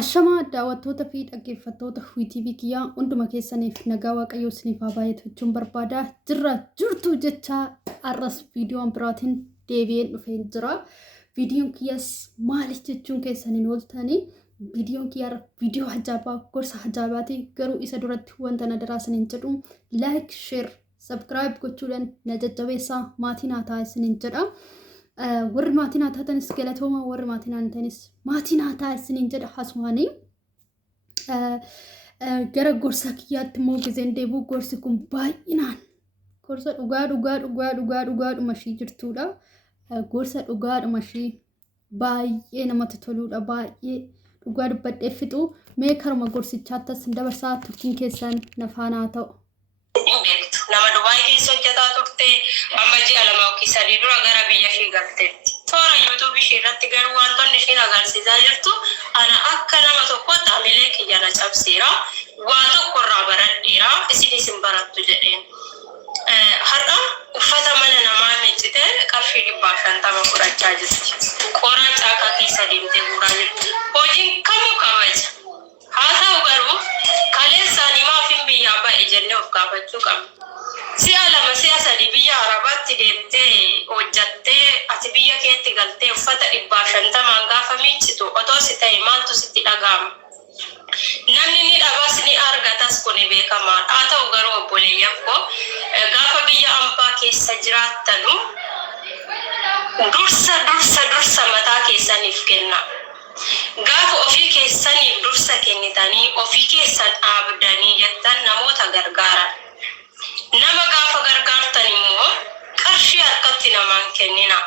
Ashama daawwattoota fi dhaggeeffattoota TV kiyyaa hunduma keessaniif nagaa waaqayyoo isiniif haa baay'atu jechuun barbaada. Jirtu jecha arras viidiyoon biraatiin deebi'een dhufee jira. Viidiyoon kiyyaas maaliif jechuun keessaniin ooltanii viidiyoon kiyyaa viidiyoo ajaa'ibaa gorsa ajaa'ibaati. Garuu isa duratti wanta na daraasaniin jedhu like, share, subscribe gochuudhaan na jajjabeessaa maatiin haa taasisaniin jedha. warri maatiin haa taatanis galatooma warri maatiin haa taatanis maatiin haa taasisaniin jedha hasumaanii gara gorsa kiyyaatti immoo gizeen deebuu gorsi kun baay'inaan gorsa dhugaadhuma ishii jirtudha. Gorsa dhugaadhuma ishii baay'ee namatti toludha. Baay'ee dhugaa dubbadhee fixu mee karuma gorsichaattas dabarsaa turtiin keessan nafaanaa ta'u. Nama Dubai keessa hojjetaa turte amma ji'a lama yookiin sadii dura gara biyya ishee galteetti. Toora YouTube ishee irratti garuu wantoonni isheen agarsiisaa jirtu ana akka nama tokkotti hamilee kiyya na cabseera. Waa tokko irraa baradheera isinis hin barattu jedheen. Har'a uffata mana namaa miiccite qarshii 50 fudhachaa jirti. Qoraan caakaa keessa deemtee guuraa jirti. Hojiin kamuu kabaja. Haa ta'u garuu kaleessaan himaaf hin biyyaa ba'e jennee of gaafachuu qabna. Si'a lama si'a sadii biyya Arabaatti deemtee hojjattee ati biyya keetti galtee uffata 50 gaafa miiccitu otoo si ta'e maaltu sitti dhaga'ama? Namni ni dhabas ni argatas kun beekamaa. Haa ta'u garuu obboleeyyan koo gaafa biyya ambaa keessa jiraattanu dursa mataa keessaniif kenna. Gaafa ofii keessaniif dursa kennitanii ofii keessan dhaabdanii jettan namoota gargaaran. Nama gaafa gargaartan immoo qarshii harkatti namaan kennina.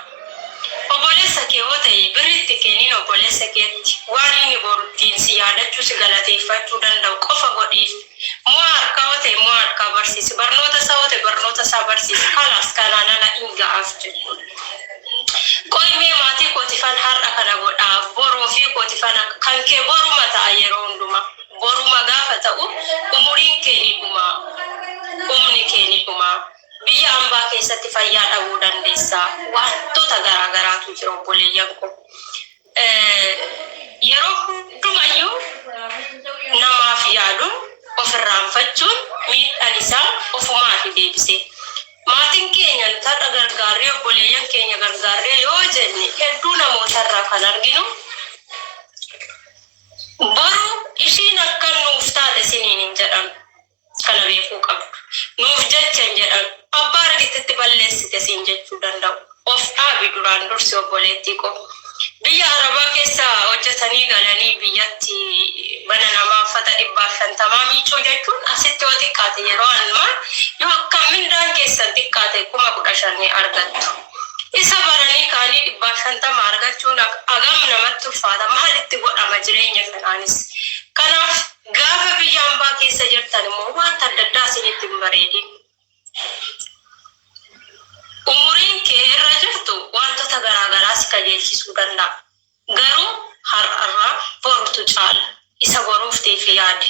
Obboleessa kee yoo ta'e birriitti kennin obboleessa keetti waan inni boruttiin si yaadachuu si galateeffachuu danda'u qofa godhiif. Moo harkaa yoo ta'e moo harkaa barsiisi. Barnoota isaa yoo ta'e barnoota isaa barsiisi. Kalaas kanaan ala hin ga'aaf jechuudha. Qoymee maatii kootifan har'a kana godhaa boroo fi kootifan kan kee boruma ta'a yeroo hundumaa. Boruma gaafa ta'u umuriin kee ni dhuma. Umni kee ni dhuma. Biyya ambaa keessatti fayyaa dhabuu dandeessa. Wantoota garaagaraatu jira obboleeyyan koo. Yeroo hundumayyuu namaaf yaaduun ofirraanfachuun miidhaan isaa ofumaaf deebise. Maatiin keenya tarra gargaarree obboleeyyan keenya gargaarree yoo jenne hedduu namootarraa kan arginu boru ishiin akka nuuf taate siniin hin jedhan kana beekuu qabdu. Nuuf jechan jedhan abbaa argitetti balleessite siin jechuu danda'u. Of dhaabi duraan dursi obboleettii koo. Biyya Arabaa keessa hojjetanii galanii biyyatti mana namaa uffata 50 miicuu jechuun asitti yoo xiqqaate yeroo ammaa yoo akka mindaan keessan xiqqaate 15,000 argattu. Isa baranii kaanii 50 argachuun agam namatti ulfaata maalitti godhama jireenya kanaanis. Kanaaf gaafa biyya ambaa keessa jirtan immoo wanta adda addaa isinitti hin bareedin. Umuriin kee irra jirtu wantoota garaagaraa si qajeelchisuu danda'a. Garuu har'arraa borutu caala. Isa boruuf teefi yaade.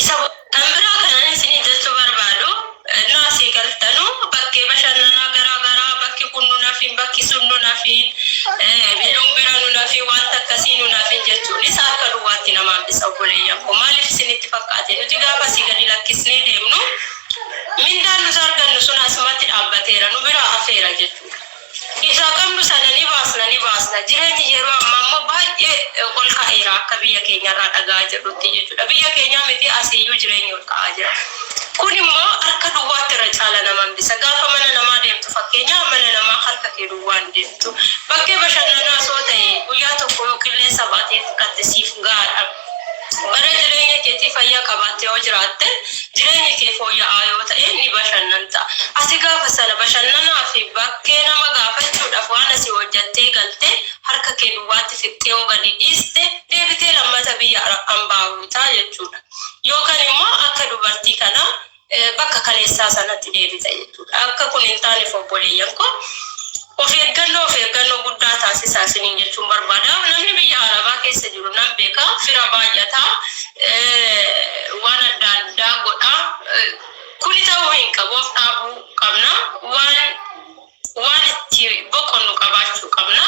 Isa kan biraa kanan isinii jechuu barbaadu naasii galtanuu bakkee bashannanaa garaagaraa bakki kun nunafiin bakki sun nunafiin beelum bira nunafiin wanta akkasii nunafiin jechuunis akka duwwaatti nama hambisa obboleeyyan koo. Maaliif isinitti fakkaate nuti gaafa asii gadi lakkisnee deemnu mindaan nuti argannu sun asumatti dhaabbateera nu bira hafeera jechuudha. Isa qabnu sana ni baasna. Jireenyi yeroo ammaa immoo baay'ee ol ka'eera akka biyya keenyarraa dhagaa jedhutti jechuudha. Biyya keenyaa miti asiiyyuu jireenyi ol ka'aa jira. Kun immoo harka duwwaatti irra caala nama hambisa. Gaafa mana namaa deemtu fakkeenyaaf mana namaa harka kee duwwaan deemtu. Bakkee bashannanaa soo ta'e guyyaa tokko yoo qilleensa baatee qaxxisiif gaadha. Bara jireenya keetii fayyaa qabaattee yoo jiraatte jireenya kee fooyya'aa yoo ta'e ni bashannanta. Ati gaafa sana bashannanaa fi bakkee nama gaafachuudhaaf waan asii hojjattee galtee harka kee duwwaatti fixxee yoo gadi dhiiste deebitee lammata biyya ambaa guutaa jechuudha. Yookaan immoo akka dubartii kana bakka kaleessaa sanatti deebita jechuudha. Akka kun hin taaneef obboleeyyan koo of eeggannoo guddaa taasisaa isiniin jechuun barbaada. Namni biyya Arabaa keessa jiru nan beeka fira baay'ataa waan adda addaa godhaa. Kuni ta'uu hin qabu of dhaabuu qabna. Waan itti boqonnu qabaachuu qabna.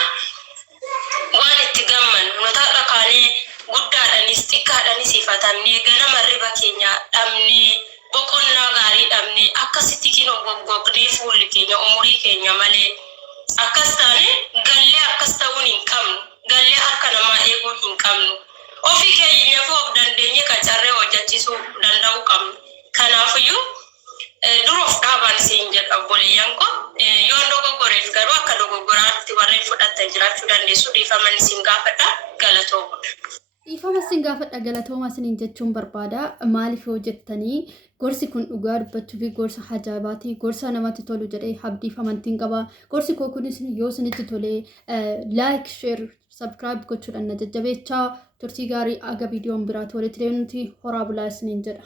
Waan itti gammannu nuti har'a kaanee guddaadhanis akkasitti kinoo goggognee fuulli keenya umurii keenya malee akkas taane gallee akkas ta'uun hin qabnu. Gallee harka namaa eeguu hin qabnu. Ofii keenya of dandeenye qacarree hojjechiisuu danda'uu qabnu. Kanaafiyyuu duroof dhaabaan siin jedha obboleeyyan koo. Yoo dogoggoreef garuu akka dogoggoraatti warreen fudhatan jiraachuu dandeessu dhiifaman siin gaafadha galatooma. Dhiifama siin gaafadha galatooma isiniin jechuun barbaada. Maaliif yoo jettanii gorsi kun dhugaa dubbachuu fi gorsa ajaa'ibaati. Gorsa namatti tolu jedhee abdiif amantiin qaba. Gorsi koo kunis yoo isinitti tole like, share, subscribe gochuudhaan na jajjabeechaa. Turtii gaarii aga viidiyoon biraatti walitti deemnuti horaa bulaa isiniin jedha.